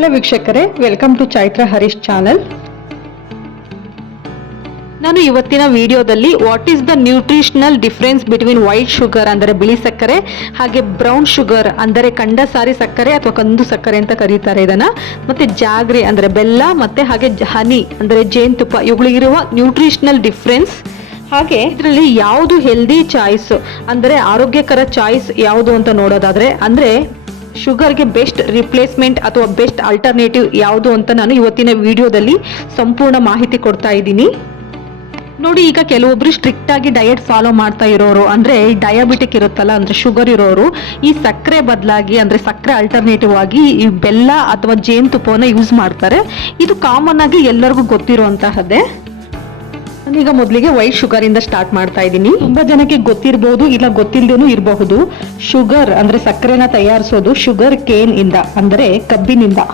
ಎಲ್ಲ ವೀಕ್ಷಕರೇ, welcome to Chaitra Harish channel. ನಾನು ಇವತ್ತಿನ ವಿಡಿಯೋದಲ್ಲಿ what is the nutritional difference between white sugar ಅಂದರೆ ಬಿಳಿ ಸಕ್ಕರೆ ಹಾಗೆ ಬ್ರೌನ್ ಶುಗರ್ ಅಂದರೆ ಕಂಡಸಾರಿ ಸಕ್ಕರೆ ಅಥವಾ ಕಂದು ಸಕ್ಕರೆ ಅಂತ ಕರೀತಾರೆ ಇದನ್ನ, ಮತ್ತೆ ಜಾಗ್ರಿ ಅಂದರೆ ಬೆಲ್ಲ, ಮತ್ತೆ ಹಾಗೆ ಹನಿ ಅಂದರೆ ಜೇನುತುಪ್ಪ, ಇವುಗಳಿಗಿರುವ ನ್ಯೂಟ್ರಿಷನಲ್ ಡಿಫರೆನ್ಸ್. ಹಾಗೆ ಇದರಲ್ಲಿ ಯಾವುದು ಹೆಲ್ದಿ ಚಾಯ್ಸ್ ಅಂದರೆ ಆರೋಗ್ಯಕರ ಚಾಯ್ಸ್ ಯಾವುದು ಅಂತ ನೋಡೋದಾದ್ರೆ ಅಂದ್ರೆ ಶುಗರ್ಗೆ ಬೆಸ್ಟ್ ರಿಪ್ಲೇಸ್ಮೆಂಟ್ ಅಥವಾ ಬೆಸ್ಟ್ ಆಲ್ಟರ್ನೇಟಿವ್ ಯಾವುದು ಅಂತ ನಾನು ಇವತ್ತಿನ ವಿಡಿಯೋದಲ್ಲಿ ಸಂಪೂರ್ಣ ಮಾಹಿತಿ ಕೊಡ್ತಾ ಇದ್ದೀನಿ. ನೋಡಿ, ಈಗ ಕೆಲವೊಬ್ರು ಸ್ಟ್ರಿಕ್ಟ್ ಆಗಿ ಡಯಟ್ ಫಾಲೋ ಮಾಡ್ತಾ ಇರೋರು ಅಂದ್ರೆ ಡಯಾಬಿಟಿಕ್ ಇರುತ್ತಲ್ಲ, ಅಂದ್ರೆ ಶುಗರ್ ಇರೋರು ಈ ಸಕ್ಕರೆ ಬದಲಾಗಿ ಅಂದ್ರೆ ಸಕ್ಕರೆ ಆಲ್ಟರ್ನೇಟಿವ್ ಆಗಿ ಈ ಬೆಲ್ಲ ಅಥವಾ ಜೇನುತುಪ್ಪವನ್ನ ಯೂಸ್ ಮಾಡ್ತಾರೆ. ಇದು ಕಾಮನ್ ಆಗಿ ಎಲ್ಲರಿಗೂ ಗೊತ್ತಿರುವಂತಹದ್ದೇ. ಈಗ ಮೊದಲಿಗೆ ವೈಟ್ ಶುಗರ್ ಇಂದ ಸ್ಟಾರ್ಟ್ ಮಾಡ್ತಾ ಇದ್ದೀನಿ. ತುಂಬಾ ಜನಕ್ಕೆ ಗೊತ್ತಿರಬಹುದು, ಇಲ್ಲ ಗೊತ್ತಿಲ್ಲದೇನೂ ಇರಬಹುದು. ಶುಗರ್ ಅಂದ್ರೆ ಸಕ್ಕರೆನ ತಯಾರಿಸೋದು ಶುಗರ್ ಕೇನ್ ಇಂದ ಅಂದ್ರೆ ಕಬ್ಬಿನಿಂದ.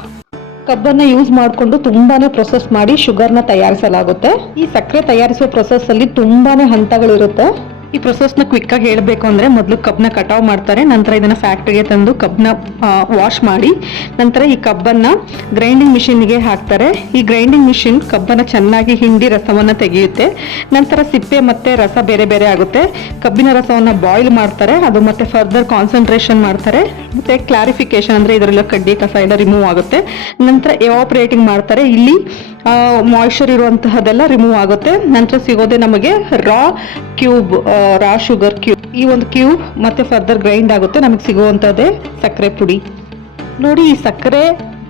ಕಬ್ಬನ್ನ ಯೂಸ್ ಮಾಡಿಕೊಂಡು ತುಂಬಾನೇ ಪ್ರೊಸೆಸ್ ಮಾಡಿ ಶುಗರ್ನ ತಯಾರಿಸಲಾಗುತ್ತೆ. ಈ ಸಕ್ಕರೆ ತಯಾರಿಸುವ ಪ್ರೊಸೆಸ್ ಅಲ್ಲಿ ತುಂಬಾನೇ ಹಂತಗಳಿರುತ್ತೆ. ಈ ಪ್ರೊಸೆಸ್ನ ಕ್ವಿಕ್ ಆಗಿ ಹೇಳಬೇಕು ಅಂದ್ರೆ ಮೊದಲು ಕಬ್ನ ಕಟಾವ್ ಮಾಡ್ತಾರೆ, ನಂತರ ಇದನ್ನ ಫ್ಯಾಕ್ಟರಿಗೆ ತಂದು ಕಬ್ನ ವಾಶ್ ಮಾಡಿ ನಂತರ ಈ ಕಬ್ಬನ್ನ ಗ್ರೈಂಡಿಂಗ್ ಮಿಷಿನ್ಗೆ ಹಾಕ್ತಾರೆ. ಈ ಗ್ರೈಂಡಿಂಗ್ ಮಿಷಿನ್ ಕಬ್ಬನ್ನ ಚೆನ್ನಾಗಿ ಹಿಂಡಿ ರಸವನ್ನ ತೆಗೆಯುತ್ತೆ. ನಂತರ ಸಿಪ್ಪೆ ಮತ್ತೆ ರಸ ಬೇರೆ ಬೇರೆ ಆಗುತ್ತೆ. ಕಬ್ಬಿನ ರಸವನ್ನ ಬಾಯ್ಲ್ ಮಾಡ್ತಾರೆ, ಅದು ಮತ್ತೆ ಫರ್ದರ್ ಕಾನ್ಸಂಟ್ರೇಷನ್ ಮಾಡ್ತಾರೆ, ಮತ್ತೆ ಕ್ಲಾರಿಫಿಕೇಶನ್ ಅಂದ್ರೆ ಇದರೆಲ್ಲ ಕಡ್ಡಿ ಕಸ ಎಲ್ಲ ರಿಮೂವ್ ಆಗುತ್ತೆ. ನಂತರ ಎವಾಪರೇಟಿಂಗ್ ಮಾಡ್ತಾರೆ, ಇಲ್ಲಿ ಮಾಯಿಶ್ಚರ್ ಇರುವಂತಹದೆಲ್ಲ ರಿಮೂವ್ ಆಗುತ್ತೆ. ನಂತರ ಸಿಗೋದೆ ನಮಗೆ ರಾ ಕ್ಯೂಬ್, ರಾ ಶುಗರ್ ಕ್ಯೂಬ್. ಈ ಒಂದು ಕ್ಯೂಬ್ ಮತ್ತೆ ಫರ್ದರ್ ಗ್ರೈಂಡ್ ಆಗುತ್ತೆ, ನಮಗೆ ಸಿಗುವಂತದ್ದೇ ಸಕ್ಕರೆ ಪುಡಿ. ನೋಡಿ, ಈ ಸಕ್ಕರೆ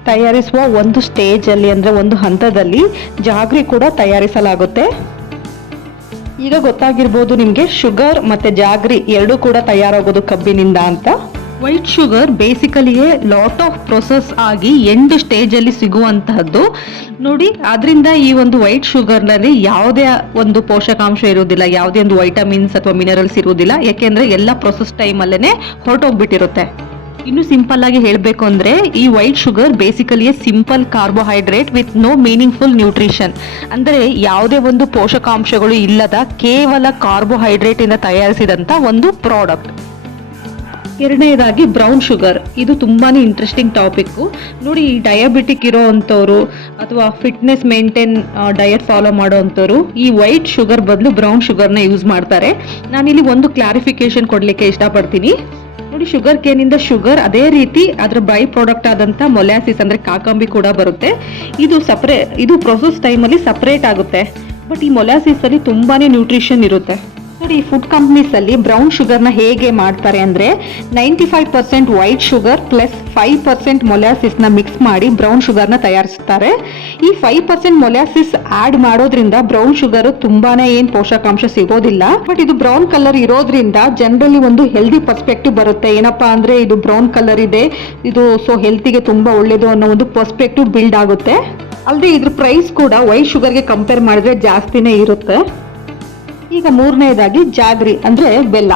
ತಯಾರಿಸುವ ಒಂದು ಸ್ಟೇಜ್ ಅಲ್ಲಿ ಅಂದ್ರೆ ಒಂದು ಹಂತದಲ್ಲಿ ಜಾಗ್ರಿ ಕೂಡ ತಯಾರಿಸಲಾಗುತ್ತೆ. ಈಗ ಗೊತ್ತಾಗಿರ್ಬೋದು ನಿಮ್ಗೆ ಶುಗರ್ ಮತ್ತೆ ಜಾಗ್ರಿ ಎರಡೂ ಕೂಡ ತಯಾರಾಗೋದು ಕಬ್ಬಿನಿಂದ ಅಂತ. ವೈಟ್ ಶುಗರ್ ಬೇಸಿಕಲಿಯೇ ಲಾಟ್ ಆಫ್ ಪ್ರೊಸೆಸ್ ಆಗಿ ಎಂಡ್ ಸ್ಟೇಜ್ ಅಲ್ಲಿ ಸಿಗುವಂತಹದ್ದು. ನೋಡಿ, ಅದರಿಂದ ಈ ಒಂದು ವೈಟ್ ಶುಗರ್ ನಲ್ಲಿ ಯಾವುದೇ ಒಂದು ಪೋಷಕಾಂಶ ಇರುವುದಿಲ್ಲ, ಯಾವುದೇ ಒಂದು ವೈಟಮಿನ್ಸ್ ಅಥವಾ ಮಿನರಲ್ಸ್ ಇರುವುದಿಲ್ಲ, ಯಾಕೆಂದ್ರೆ ಎಲ್ಲ ಪ್ರೊಸೆಸ್ ಟೈಮ್ ಅಲ್ಲೇನೆ ಹೊರಟೋಗ್ಬಿಟ್ಟಿರುತ್ತೆ. ಇನ್ನು ಸಿಂಪಲ್ ಆಗಿ ಹೇಳಬೇಕು ಅಂದ್ರೆ ಈ white sugar basically simple carbohydrate with no meaningful nutrition, ಅಂದ್ರೆ ಯಾವುದೇ ಒಂದು ಪೋಷಕಾಂಶಗಳು ಇಲ್ಲದ ಕೇವಲ ಕಾರ್ಬೋಹೈಡ್ರೇಟ್ ಇಂದ ತಯಾರಿಸಿದಂತ ಒಂದು ಪ್ರಾಡಕ್ಟ್. ಎರಡನೇದಾಗಿ ಬ್ರೌನ್ ಶುಗರ್, ಇದು ತುಂಬಾನೇ ಇಂಟ್ರೆಸ್ಟಿಂಗ್ ಟಾಪಿಕ್. ನೋಡಿ, ಈ ಡಯಾಬಿಟಿಕ್ ಇರೋ ಅಂಥವ್ರು ಅಥವಾ ಫಿಟ್ನೆಸ್ ಮೇಂಟೈನ್ ಡಯಟ್ ಫಾಲೋ ಮಾಡೋ ಅಂಥವ್ರು ಈ ವೈಟ್ ಶುಗರ್ ಬದಲು ಬ್ರೌನ್ ಶುಗರ್ನ ಯೂಸ್ ಮಾಡ್ತಾರೆ. ನಾನಿಲ್ಲಿ ಒಂದು ಕ್ಲಾರಿಫಿಕೇಶನ್ ಕೊಡ್ಲಿಕ್ಕೆ ಇಷ್ಟಪಡ್ತೀನಿ. ನೋಡಿ, ಶುಗರ್ ಕೇನಿಂದ ಶುಗರ್, ಅದೇ ರೀತಿ ಅದರ ಬೈ ಪ್ರಾಡಕ್ಟ್ ಆದಂತ ಮೊಲಾಸಿಸ್ ಅಂದ್ರೆ ಕಾಕಂಬಿ ಕೂಡ ಬರುತ್ತೆ. ಇದು ಪ್ರೊಸೆಸ್ ಟೈಮಲ್ಲಿ ಸಪರೇಟ್ ಆಗುತ್ತೆ, ಬಟ್ ಈ ಮೊಲಾಸಿಸ್ ಅಲ್ಲಿ ತುಂಬಾನೇ ನ್ಯೂಟ್ರಿಷನ್ ಇರುತ್ತೆ. ನೋಡಿ, ಫುಡ್ ಕಂಪ್ನೀಸ್ ಅಲ್ಲಿ ಬ್ರೌನ್ ಶುಗರ್ನ ಹೇಗೆ ಮಾಡ್ತಾರೆ ಅಂದ್ರೆ 95% ವೈಟ್ ಶುಗರ್ ಪ್ಲಸ್ 5% ಮೊಲಾಸಿಸ್ ನ ಮಿಕ್ಸ್ ಮಾಡಿ ಬ್ರೌನ್ ಶುಗರ್ನ ತಯಾರಿಸುತ್ತಾರೆ. ಈ 5% ಮೊಲಾಸಿಸ್ ಆಡ್ ಮಾಡೋದ್ರಿಂದ ಬ್ರೌನ್ ಶುಗರ್ ತುಂಬಾನೇ ಏನ್ ಪೋಷಕಾಂಶ ಸಿಗೋದಿಲ್ಲ, ಬಟ್ ಇದು ಬ್ರೌನ್ ಕಲರ್ ಇರೋದ್ರಿಂದ ಜನರಲಿ ಒಂದು ಹೆಲ್ದಿ ಪರ್ಸ್ಪೆಕ್ಟಿವ್ ಬರುತ್ತೆ. ಏನಪ್ಪಾ ಅಂದ್ರೆ ಇದು ಬ್ರೌನ್ ಕಲರ್ ಇದೆ, ಇದು ಸೊ ಹೆಲ್ತಿಗೆ ತುಂಬಾ ಒಳ್ಳೇದು ಅನ್ನೋ ಒಂದು ಪರ್ಸ್ಪೆಕ್ಟಿವ್ ಬಿಲ್ಡ್ ಆಗುತ್ತೆ. ಅಲ್ಲದೆ ಇದ್ರ ಪ್ರೈಸ್ ಕೂಡ ವೈಟ್ ಶುಗರ್ಗೆ ಕಂಪೇರ್ ಮಾಡಿದ್ರೆ ಜಾಸ್ತಿನೇ ಇರುತ್ತೆ. ಈಗ ಮೂರನೇದಾಗಿ ಜಾಗ್ರಿ ಅಂದ್ರೆ ಬೆಲ್ಲ.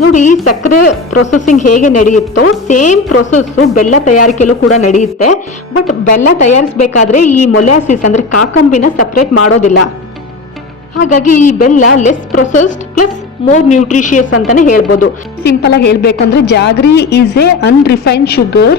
ನೋಡಿ, ಸಕ್ಕರೆ ಪ್ರೊಸೆಸಿಂಗ್ ಹೇಗೆ ನಡೆಯುತ್ತೋ ಸೇಮ್ ಪ್ರೊಸೆಸ್ ಬೆಲ್ಲ ತಯಾರಿಕೆಯಲ್ಲೂ ಕೂಡ ನಡೆಯುತ್ತೆ. ಬಟ್ ಬೆಲ್ಲ ತಯಾರಿಸಬೇಕಾದ್ರೆ ಈ ಮೊಲಾಸಿಸ್ ಅಂದ್ರೆ ಕಾಕಂಬಿನ ಸಪರೇಟ್ ಮಾಡೋದಿಲ್ಲ. ಹಾಗಾಗಿ ಈ ಬೆಲ್ಲ less processed plus more nutritious ಅಂತಾನೆ ಹೇಳ್ಬೋದು. ಸಿಂಪಲ್ ಆಗಿ ಹೇಳ್ಬೇಕಂದ್ರೆ jaggery is A unrefined sugar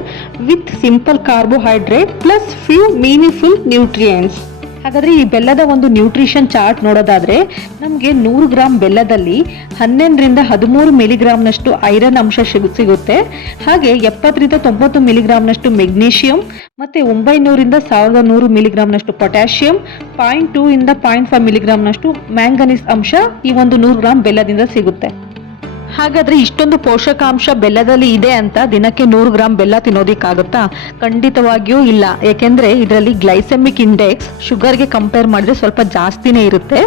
with simple carbohydrate plus few meaningful nutrients. ಹಾಗಾದ್ರೆ ಈ ಬೆಲ್ಲದ ಒಂದು ನ್ಯೂಟ್ರಿಷನ್ ಚಾರ್ಟ್ ನೋಡೋದಾದ್ರೆ ನಮಗೆ 100 ಗ್ರಾಮ್ ಬೆಲ್ಲದಲ್ಲಿ 11 ರಿಂದ 13 ಮಿಲಿಗ್ರಾಮ್ನಷ್ಟು ಐರನ್ ಅಂಶ ಸಿಗುತ್ತೆ. ಹಾಗೆ 70 ರಿಂದ 90 ಮಿಲಿಗ್ರಾಮ್ನಷ್ಟು ಮೆಗ್ನೀಷಿಯಂ, ಮತ್ತೆ 900 ರಿಂದ 1100 ಮಿಲಿಗ್ರಾಮ್ನಷ್ಟು ಪೊಟ್ಯಾಷಿಯಂ, 0.2 ಇಂದ 0.5 ಮಿಲಿಗ್ರಾಮ್ನಷ್ಟು ಮ್ಯಾಂಗನೀಸ್ ಅಂಶ ಈ ಒಂದು 100 ಗ್ರಾಮ್ ಬೆಲ್ಲದಿಂದ ಸಿಗುತ್ತೆ. ಹಾಗಾದ್ರೆ ಇಷ್ಟೊಂದು ಪೋಷಕಾಂಶ ಬೆಲ್ಲದಲ್ಲಿ ಇದೆ ಅಂತ ದಿನಕ್ಕೆ 100 ಗ್ರಾಮ್ ಬೆಲ್ಲ ತಿನ್ನೋದಿಕ್ಕಾಗುತ್ತಾ? ಖಂಡಿತವಾಗಿಯೂ ಇಲ್ಲ. ಯಾಕೆಂದ್ರೆ ಇದರಲ್ಲಿ ಗ್ಲೈಸೆಮಿಕ್ ಇಂಡೆಕ್ಸ್ ಶುಗರ್ಗೆ ಕಂಪೇರ್ ಮಾಡಿದ್ರೆ ಸ್ವಲ್ಪ ಜಾಸ್ತಿನೇ ಇರುತ್ತೆ.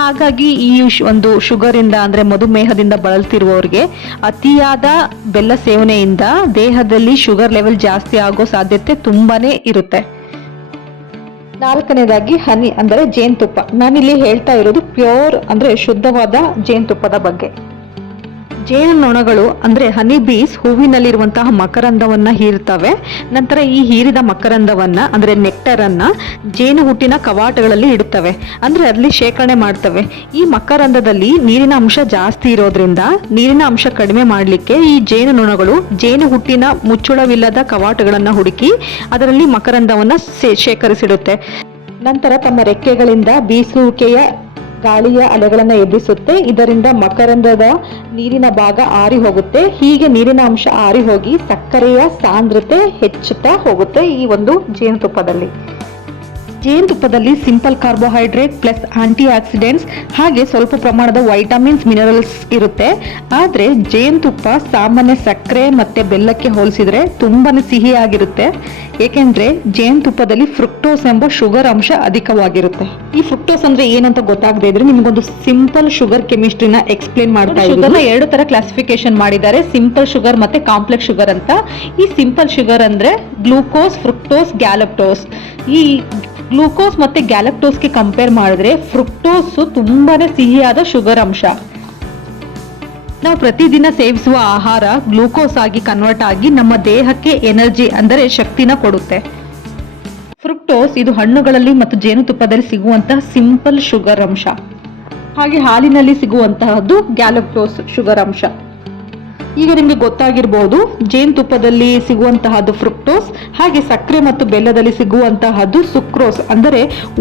ಹಾಗಾಗಿ ಈ ಒಂದು ಶುಗರ್ ಇಂದ ಅಂದ್ರೆ ಮಧುಮೇಹದಿಂದ ಬಳಲ್ತಿರುವವರಿಗೆ ಅತಿಯಾದ ಬೆಲ್ಲ ಸೇವನೆಯಿಂದ ದೇಹದಲ್ಲಿ ಶುಗರ್ ಲೆವೆಲ್ ಜಾಸ್ತಿ ಆಗೋ ಸಾಧ್ಯತೆ ತುಂಬಾನೇ ಇರುತ್ತೆ. ನಾಲ್ಕನೇದಾಗಿ ಹನಿ ಅಂದ್ರೆ ಜೇನುತುಪ್ಪ. ನಾನಿಲ್ಲಿ ಹೇಳ್ತಾ ಇರೋದು ಪ್ಯೂರ್ ಅಂದ್ರೆ ಶುದ್ಧವಾದ ಜೇನುತುಪ್ಪದ ಬಗ್ಗೆ. ಜೇನುನೊಣಗಳು ಅಂದರೆ ಹನಿ ಬೀಸ್ ಹೂವಿನಲ್ಲಿರುವಂತಹ ಮಕರಂದವನ್ನು ಹೀರ್ತವೆ. ನಂತರ ಈ ಹೀರಿದ ಮಕರಂದವನ್ನು ಅಂದರೆ ನೆಕ್ಟರನ್ನು ಜೇನು ಹುಟ್ಟಿನ ಕವಾಟಗಳಲ್ಲಿ ಇಡುತ್ತವೆ, ಅಂದರೆ ಅಲ್ಲಿ ಶೇಖರಣೆ ಮಾಡ್ತವೆ. ಈ ಮಕರಂದದಲ್ಲಿ ನೀರಿನ ಅಂಶ ಜಾಸ್ತಿ ಇರೋದ್ರಿಂದ ನೀರಿನ ಅಂಶ ಕಡಿಮೆ ಮಾಡಲಿಕ್ಕೆ ಈ ಜೇನುನೊಣಗಳು ಜೇನು ಹುಟ್ಟಿನ ಮುಚ್ಚುಳವಿಲ್ಲದ ಕವಾಟಗಳನ್ನು ಹುಡುಕಿ ಅದರಲ್ಲಿ ಮಕರಂದವನ್ನು ಶೇಖರಿಸಿಡುತ್ತೆ. ನಂತರ ತಮ್ಮ ರೆಕ್ಕೆಗಳಿಂದ ಬೀಸುವಿಕೆಯ ಗಾಳಿಯ ಅಲೆಗಳನ್ನು ಎಬ್ಬಿಸುತ್ತೆ. ಇದರಿಂದ ಮಕರಂದದ ನೀರಿನ ಭಾಗ ಆರಿ ಹೋಗುತ್ತೆ. ಹೀಗೆ ನೀರಿನ ಅಂಶ ಆರಿ ಹೋಗಿ ಸಕ್ಕರೆಯ ಸಾಂದ್ರತೆ ಹೆಚ್ಚುತ್ತಾ ಹೋಗುತ್ತೆ ಈ ಒಂದು ಜೇನುತುಪ್ಪದಲ್ಲಿ simple carbohydrate plus antioxidants ಹಾಗೆ ಸ್ವಲ್ಪ ಪ್ರಮಾಣದ ವೈಟಮಿನ್ಸ್ ಮಿನರಲ್ಸ್ ಇರುತ್ತೆ. ಆದರೆ ಜೇನುತುಪ್ಪ ಸಾಮಾನ್ಯ ಸಕ್ಕರೆ ಮತ್ತೆ ಬೆಲ್ಲಕ್ಕೆ ಹೋಲಿಸಿದ್ರೆ ತುಂಬಾನೇ ಸಿಹಿಯಾಗಿರುತ್ತೆ. ಏಕೆಂದ್ರೆ ಜೇನುತುಪ್ಪದಲ್ಲಿ ಫ್ರುಕ್ಟೋಸ್ ಎಂಬ ಶುಗರ್ ಅಂಶ ಅಧಿಕವಾಗಿರುತ್ತೆ. ಈ ಫ್ರುಕ್ಟೋಸ್ ಅಂದ್ರೆ ಏನಂತ ಗೊತ್ತಾಗದೇ ಇದ್ರೆ ನಿಮ್ಗೊಂದು ಸಿಂಪಲ್ ಶುಗರ್ ಕೆಮಿಸ್ಟ್ರಿನ ಎಕ್ಸ್ಪ್ಲೇನ್ ಮಾಡ್ತಾ ಇದ್ದೀನಿ. 2 ತರ ಕ್ಲಾಸಿಫಿಕೇಶನ್ ಮಾಡಿದ್ದಾರೆ, ಸಿಂಪಲ್ ಶುಗರ್ ಮತ್ತೆ ಕಾಂಪ್ಲೆಕ್ಸ್ ಶುಗರ್ ಅಂತ. ಈ ಸಿಂಪಲ್ ಶುಗರ್ ಅಂದ್ರೆ ಗ್ಲೂಕೋಸ್, ಫ್ರುಕ್ಟೋಸ್, ಗ್ಯಾಲಕ್ಟೋಸ್. ಈ ಗ್ಲೂಕೋಸ್ ಮತ್ತೆ ಗ್ಯಾಲಕ್ಟೋಸ್ಗೆ ಕಂಪೇರ್ ಮಾಡಿದ್ರೆ ಫ್ರುಕ್ಟೋಸ್ ತುಂಬಾನೇ ಸಿಹಿಯಾದ ಶುಗರ್ ಅಂಶ. ನಾವು ಪ್ರತಿದಿನ ಸೇವಿಸುವ ಆಹಾರ ಗ್ಲೂಕೋಸ್ ಆಗಿ ಕನ್ವರ್ಟ್ ಆಗಿ ನಮ್ಮ ದೇಹಕ್ಕೆ ಎನರ್ಜಿ ಅಂದರೆ ಶಕ್ತಿನ ಕೊಡುತ್ತೆ. ಫ್ರುಕ್ಟೋಸ್ ಇದು ಹಣ್ಣುಗಳಲ್ಲಿ ಮತ್ತು ಜೇನುತುಪ್ಪದಲ್ಲಿ ಸಿಗುವಂತಹ ಸಿಂಪಲ್ ಶುಗರ್ ಅಂಶ. ಹಾಗೆ ಹಾಲಿನಲ್ಲಿ ಸಿಗುವಂತಹದ್ದು ಗ್ಯಾಲಕ್ಟೋಸ್ ಶುಗರ್ ಅಂಶ. ಈಗ ನಿಮಗೆ ಗೊತ್ತಾಗಿರ್ಬೋದು, ಜೇನುತುಪ್ಪದಲ್ಲಿ ಸಿಗುವಂತಹದ್ದು ಫ್ರುಕ್ಟೋಸ್, ಹಾಗೆ ಸಕ್ಕರೆ ಮತ್ತು ಬೆಲ್ಲದಲ್ಲಿ ಸಿಗುವಂತಹದ್ದು ಸುಕ್ರೋಸ್. ಅಂದರೆ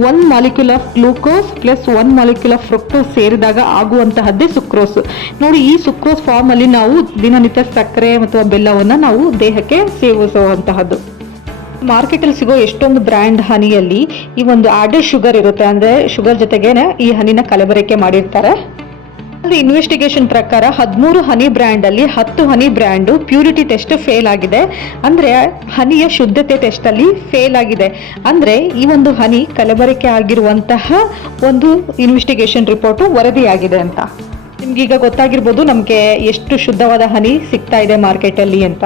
1 molecule of glucose plus 1 molecule of fructose ಸೇರಿದಾಗ ಆಗುವಂತಹದ್ದೇ ಸುಕ್ರೋಸ್. ನೋಡಿ, ಈ ಸುಕ್ರೋಸ್ ಫಾರ್ಮ್ ಅಲ್ಲಿ ನಾವು ದಿನನಿತ್ಯ ಸಕ್ಕರೆ ಮತ್ತು ಬೆಲ್ಲವನ್ನು ನಾವು ದೇಹಕ್ಕೆ ಸೇವಿಸುವಂತಹದ್ದು. ಮಾರ್ಕೆಟ್ ಅಲ್ಲಿ ಸಿಗೋ ಎಷ್ಟೊಂದು ಬ್ರ್ಯಾಂಡ್ ಹನಿಯಲ್ಲಿ ಈ ಒಂದು ಆಡೆಡ್ ಶುಗರ್ ಇರುತ್ತೆ. ಅಂದ್ರೆ ಶುಗರ್ ಜೊತೆಗೇನೆ ಈ ಹನಿನ ಕಲಬೆರಕೆ ಮಾಡಿರ್ತಾರೆ. ಇನ್ವೆಸ್ಟಿಗೇಷನ್ ಪ್ರಕಾರ 13 ಹನಿ ಬ್ರ್ಯಾಂಡ್ ಅಲ್ಲಿ 10 ಹನಿ ಬ್ರ್ಯಾಂಡು ಪ್ಯೂರಿಟಿ ಟೆಸ್ಟ್ ಫೇಲ್ ಆಗಿದೆ. ಅಂದ್ರೆ ಹನಿಯ ಶುದ್ಧತೆ ಟೆಸ್ಟ್ ಅಲ್ಲಿ ಫೇಲ್ ಆಗಿದೆ. ಅಂದ್ರೆ ಈ ಒಂದು ಹನಿ ಕಲಬೆರಕೆ ಆಗಿರುವಂತಹ ಒಂದು ಇನ್ವೆಸ್ಟಿಗೇಷನ್ ರಿಪೋರ್ಟ್ ವರದಿಯಾಗಿದೆ ಅಂತ. ನಿಮ್ಗೀಗ ಗೊತ್ತಾಗಿರ್ಬೋದು ನಮ್ಗೆ ಎಷ್ಟು ಶುದ್ಧವಾದ ಹನಿ ಸಿಗ್ತಾ ಇದೆ ಮಾರ್ಕೆಟ್ ಅಲ್ಲಿ ಅಂತ.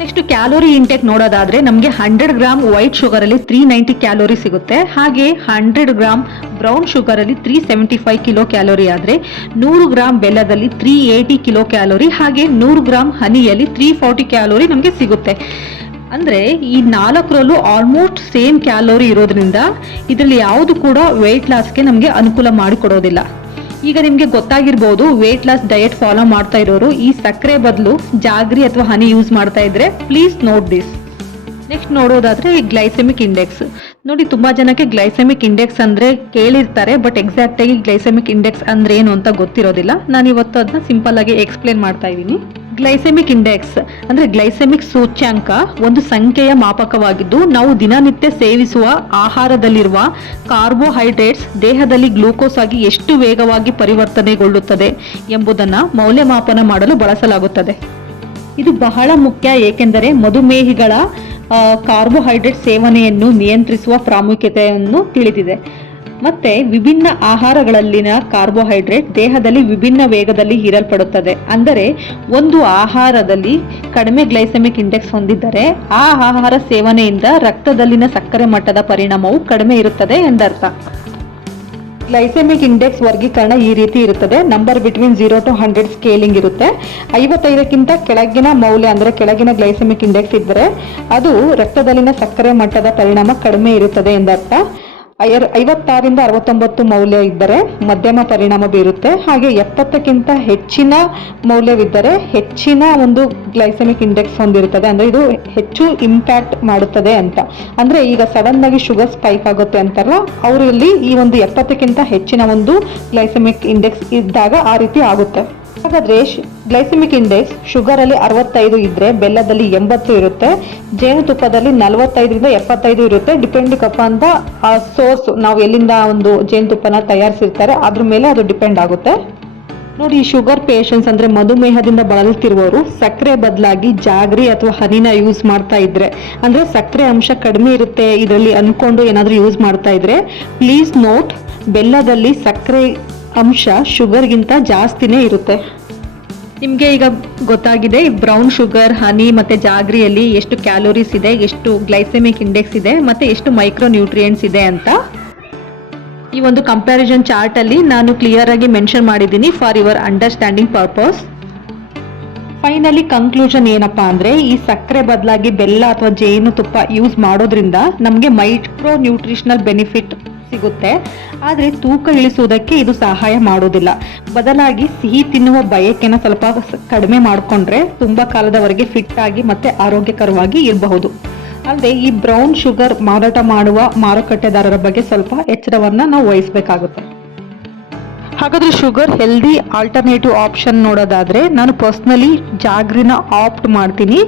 ನೆಕ್ಸ್ಟ್ ಕ್ಯಾಲೋರಿ ಇಂಟೇಕ್ ನೋಡೋದಾದ್ರೆ ನಮಗೆ 100 ಗ್ರಾಮ್ ವೈಟ್ ಶುಗರ್ ಅಲ್ಲಿ 390 ಕ್ಯಾಲೋರಿ ಸಿಗುತ್ತೆ. ಹಾಗೆ 100 ಗ್ರಾಮ್ ಬ್ರೌನ್ ಶುಗರ್ ಅಲ್ಲಿ 375 ಕಿಲೋ ಕ್ಯಾಲೋರಿ ಆದ್ರೆ 100 ಗ್ರಾಮ್ ಬೆಲ್ಲದಲ್ಲಿ 380 ಕಿಲೋ ಕ್ಯಾಲೋರಿ, ಹಾಗೆ 100 ಗ್ರಾಮ್ ಹನಿಯಲ್ಲಿ 340 ಕ್ಯಾಲೋರಿ ನಮಗೆ ಸಿಗುತ್ತೆ. ಅಂದ್ರೆ ಈ 4ರಲ್ಲೂ ಆಲ್ಮೋಸ್ಟ್ ಸೇಮ್ ಕ್ಯಾಲೋರಿ ಇರೋದ್ರಿಂದ ಇದರಲ್ಲಿ ಯಾವುದು ಕೂಡ ವೆಯ್ಟ್ ಲಾಸ್ಗೆ ನಮಗೆ ಅನುಕೂಲ ಮಾಡಿಕೊಡೋದಿಲ್ಲ. ಈಗ ನಿಮಗೆ ಗೊತ್ತಾಗಿರ್ಬೋದು, ವೇಟ್ ಲಾಸ್ ಡಯಟ್ ಫಾಲೋ ಮಾಡ್ತಾ ಇರೋರು ಈ ಸಕ್ಕರೆ ಬದಲು ಜಾಗ್ರಿ ಅಥವಾ ಹನಿ ಯೂಸ್ ಮಾಡ್ತಾ ಇದ್ರೆ ಪ್ಲೀಸ್ ನೋಟ್ ದಿಸ್. ನೆಕ್ಸ್ಟ್ ನೋಡೋದಾದ್ರೆ ಈ ಗ್ಲೈಸೆಮಿಕ್ ಇಂಡೆಕ್ಸ್. ನೋಡಿ, ತುಂಬಾ ಜನಕ್ಕೆ ಗ್ಲೈಸೆಮಿಕ್ ಇಂಡೆಕ್ಸ್ ಅಂದ್ರೆ ಕೇಳಿರ್ತಾರೆ, ಬಟ್ ಎಕ್ಸಾಕ್ಟ್ ಆಗಿ ಗ್ಲೈಸೆಮಿಕ್ ಇಂಡೆಕ್ಸ್ ಅಂದ್ರೆ ಏನು ಅಂತ ಗೊತ್ತಿರೋದಿಲ್ಲ. ನಾನು ಇವತ್ತು ಅದನ್ನ ಸಿಂಪಲ್ ಆಗಿ ಎಕ್ಸ್ಪ್ಲೇನ್ ಮಾಡ್ತಾ ಇದ್ದೀನಿ. ಗ್ಲೈಸೆಮಿಕ್ ಇಂಡೆಕ್ಸ್ ಅಂದ್ರೆ ಗ್ಲೈಸೆಮಿಕ್ ಸೂಚ್ಯಾಂಕ ಒಂದು ಸಂಖ್ಯೆಯ ಮಾಪಕವಾಗಿದ್ದು ನಾವು ದಿನನಿತ್ಯ ಸೇವಿಸುವ ಆಹಾರದಲ್ಲಿರುವ ಕಾರ್ಬೋಹೈಡ್ರೇಟ್ಸ್ ದೇಹದಲ್ಲಿ ಗ್ಲೂಕೋಸ್ ಆಗಿ ಎಷ್ಟು ವೇಗವಾಗಿ ಪರಿವರ್ತನೆಗೊಳ್ಳುತ್ತದೆ ಎಂಬುದನ್ನು ಮೌಲ್ಯಮಾಪನ ಮಾಡಲು ಬಳಸಲಾಗುತ್ತದೆ. ಇದು ಬಹಳ ಮುಖ್ಯ, ಏಕೆಂದರೆ ಮಧುಮೇಹಿಗಳ ಕಾರ್ಬೋಹೈಡ್ರೇಟ್ ಸೇವನೆಯನ್ನು ನಿಯಂತ್ರಿಸುವ ಪ್ರಾಮುಖ್ಯತೆಯನ್ನು ತಿಳಿದಿದೆ. ಮತ್ತೆ ವಿಭಿನ್ನ ಆಹಾರಗಳಲ್ಲಿನ ಕಾರ್ಬೋಹೈಡ್ರೇಟ್ ದೇಹದಲ್ಲಿ ವಿಭಿನ್ನ ವೇಗದಲ್ಲಿ ಹೀರಲ್ಪಡುತ್ತದೆ. ಅಂದರೆ ಒಂದು ಆಹಾರದಲ್ಲಿ ಕಡಿಮೆ ಗ್ಲೈಸೆಮಿಕ್ ಇಂಡೆಕ್ಸ್ ಹೊಂದಿದ್ದರೆ ಆ ಆಹಾರ ಸೇವನೆಯಿಂದ ರಕ್ತದಲ್ಲಿನ ಸಕ್ಕರೆ ಮಟ್ಟದ ಪರಿಣಾಮವು ಕಡಿಮೆ ಇರುತ್ತದೆ ಎಂದರ್ಥ. ಗ್ಲೈಸೆಮಿಕ್ ಇಂಡೆಕ್ಸ್ ವರ್ಗೀಕರಣ ಈ ರೀತಿ ಇರುತ್ತದೆ. ನಂಬರ್ ಬಿಟ್ವೀನ್ 0 to 100 ಸ್ಕೇಲಿಂಗ್ ಇರುತ್ತೆ. 55ಕ್ಕಿಂತ ಕೆಳಗಿನ ಮೌಲ್ಯ ಅಂದರೆ ಕೆಳಗಿನ ಗ್ಲೈಸೆಮಿಕ್ ಇಂಡೆಕ್ಸ್ ಇದ್ದರೆ ಅದು ರಕ್ತದಲ್ಲಿನ ಸಕ್ಕರೆ ಮಟ್ಟದ ಪರಿಣಾಮ ಕಡಿಮೆ ಇರುತ್ತದೆ ಎಂದರ್ಥ. 56ರಿಂದ 69 ಮೌಲ್ಯ ಇದ್ದರೆ ಮಧ್ಯಮ ಪರಿಣಾಮ ಬೀರುತ್ತೆ. ಹಾಗೆ 70ಕ್ಕಿಂತ ಹೆಚ್ಚಿನ ಮೌಲ್ಯವಿದ್ದರೆ ಹೆಚ್ಚಿನ ಒಂದು ಗ್ಲೈಸೆಮಿಕ್ ಇಂಡೆಕ್ಸ್ ಹೊಂದಿರುತ್ತದೆ. ಅಂದ್ರೆ ಇದು ಹೆಚ್ಚು ಇಂಪ್ಯಾಕ್ಟ್ ಮಾಡುತ್ತದೆ ಅಂತ. ಅಂದ್ರೆ ಈಗ ಸಡನ್ ಆಗಿ ಶುಗರ್ ಸ್ಪೈಕ್ ಆಗುತ್ತೆ ಅಂತಾರಲ್ಲ, ಅವರಲ್ಲಿ ಈ ಒಂದು 70ಕ್ಕಿಂತ ಹೆಚ್ಚಿನ ಒಂದು ಗ್ಲೈಸೆಮಿಕ್ ಇಂಡೆಕ್ಸ್ ಇದ್ದಾಗ ಆ ರೀತಿ ಆಗುತ್ತೆ. ಹಾಗಾದ್ರೆ ಗ್ಲೈಸೆಮಿಕ್ ಇಂಡೆಕ್ಸ್ ಶುಗರ್ ಅಲ್ಲಿ 65 ಇದ್ರೆ ಬೆಲ್ಲದಲ್ಲಿ 80 ಇರುತ್ತೆ, ಜೇನುತುಪ್ಪದಲ್ಲಿ 45ರಿಂದ 75 ಇರುತ್ತೆ. ಡಿಪೆಂಡಿಂಗ್ ಅಪಾನ್ ದ ಸೋರ್ಸ್, ನಾವು ಎಲ್ಲಿಂದ ಒಂದು ಜೇನುತುಪ್ಪನ ತಯಾರಿಸಿರ್ತಾರೆ ಅದ್ರ ಮೇಲೆ ಅದು ಡಿಪೆಂಡ್ ಆಗುತ್ತೆ. ನೋಡಿ, ಈ ಶುಗರ್ ಪೇಷಂಟ್ಸ್ ಅಂದ್ರೆ ಮಧುಮೇಹದಿಂದ ಬಳಲ್ತಿರುವವರು ಸಕ್ಕರೆ ಬದಲಾಗಿ ಜಾಗ್ರಿ ಅಥವಾ ಹನಿನ ಯೂಸ್ ಮಾಡ್ತಾ ಇದ್ರೆ, ಅಂದ್ರೆ ಸಕ್ಕರೆ ಅಂಶ ಕಡಿಮೆ ಇರುತ್ತೆ ಇದರಲ್ಲಿ ಅನ್ಕೊಂಡು ಏನಾದ್ರೂ ಯೂಸ್ ಮಾಡ್ತಾ ಇದ್ರೆ ಪ್ಲೀಸ್ ನೋಟ್, ಬೆಲ್ಲದಲ್ಲಿ ಸಕ್ಕರೆ ಅಂಶ ಶುಗರ್ಗಿಂತ ಜಾಸ್ತಿನೇ ಇರುತ್ತೆ. ನಿಮಗೆ ಈಗ ಗೊತ್ತಾಗಿದೆ ಬ್ರೌನ್ ಶುಗರ್, ಹನಿ ಮತ್ತೆ ಜಾಗ್ರಿಯಲ್ಲಿ ಎಷ್ಟು ಕ್ಯಾಲೋರೀಸ್ ಇದೆ, ಎಷ್ಟು ಗ್ಲೈಸೆಮಿಕ್ ಇಂಡೆಕ್ಸ್ ಇದೆ ಮತ್ತೆ ಎಷ್ಟು ಮೈಕ್ರೋ ನ್ಯೂಟ್ರಿಯೆಂಟ್ಸ್ ಇದೆ ಅಂತ. ಈ ಒಂದು ಕಂಪ್ಯಾರಿಸನ್ ಚಾರ್ಟ್ ಅಲ್ಲಿ ನಾನು ಕ್ಲಿಯರ್ ಆಗಿ ಮೆನ್ಷನ್ ಮಾಡಿದ್ದೀನಿ for your understanding purpose. Finally conclusion ಏನಪ್ಪಾ ಅಂದ್ರೆ ಈ ಸಕ್ಕರೆ ಬದಲಾಗಿ ಬೆಲ್ಲ ಅಥವಾ ಜೇನುತುಪ್ಪ ಯೂಸ್ ಮಾಡೋದ್ರಿಂದ ನಮಗೆ ಮೈಕ್ರೋ ನ್ಯೂಟ್ರಿಷನಲ್ ಬೆನಿಫಿಟ್ ಸಿಗುತ್ತೆ, ಆದರೆ ತೂಕ ಇಳಿಸುವುದಕ್ಕೆ ಇದು ಸಹಾಯ ಮಾಡೋದಿಲ್ಲ. ಬದಲಾಗಿ ಸಿಹಿ ತಿನ್ನುವ ಬಯಕೆನ ಸ್ವಲ್ಪ ಕಡಿಮೆ ಮಾಡಿಕೊಂಡ್ರೆ ತುಂಬಾ ಕಾಲದವರೆಗೆ ಫಿಟ್ ಆಗಿ ಮತ್ತೆ ಆರೋಗ್ಯಕರವಾಗಿ ಇರಬಹುದು. ಅಲ್ಲದೆ ಈ ಬ್ರೌನ್ ಶುಗರ್ ಮಾರಾಟ ಮಾಡುವ ಮಾರುಕಟ್ಟೆದಾರರ ಬಗ್ಗೆ ಸ್ವಲ್ಪ ಎಚ್ಚರವನ್ನ ನಾವು ವಹಿಸಬೇಕಾಗುತ್ತೆ. ಹಾಗಾದ್ರೆ ಶುಗರ್ ಹೆಲ್ದಿ ಆಲ್ಟರ್ನೇಟಿವ್ ಆಪ್ಷನ್ ನೋಡೋದಾದ್ರೆ ನಾನು ಪರ್ಸ್ನಲಿ ಜಾಗ್ರಿನ ಆಪ್ಟ್ ಮಾಡ್ತೀನಿ.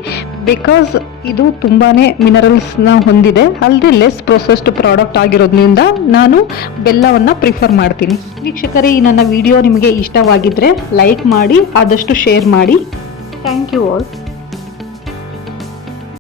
ಬಿಕಾಸ್ ಇದು ತುಂಬಾನೇ ಮಿನರಲ್ಸ್ನ ಹೊಂದಿದೆ, ಅಲ್ಲದೆ ಲೆಸ್ ಪ್ರೊಸೆಸ್ಡ್ ಪ್ರಾಡಕ್ಟ್ ಆಗಿರೋದ್ರಿಂದ ನಾನು ಬೆಲ್ಲವನ್ನ ಪ್ರಿಫರ್ ಮಾಡ್ತೀನಿ. ವೀಕ್ಷಕರೇ, ಈ ನನ್ನ ವಿಡಿಯೋ ನಿಮಗೆ ಇಷ್ಟವಾಗಿದ್ರೆ ಲೈಕ್ ಮಾಡಿ, ಆದಷ್ಟು ಶೇರ್ ಮಾಡಿ. Thank you all.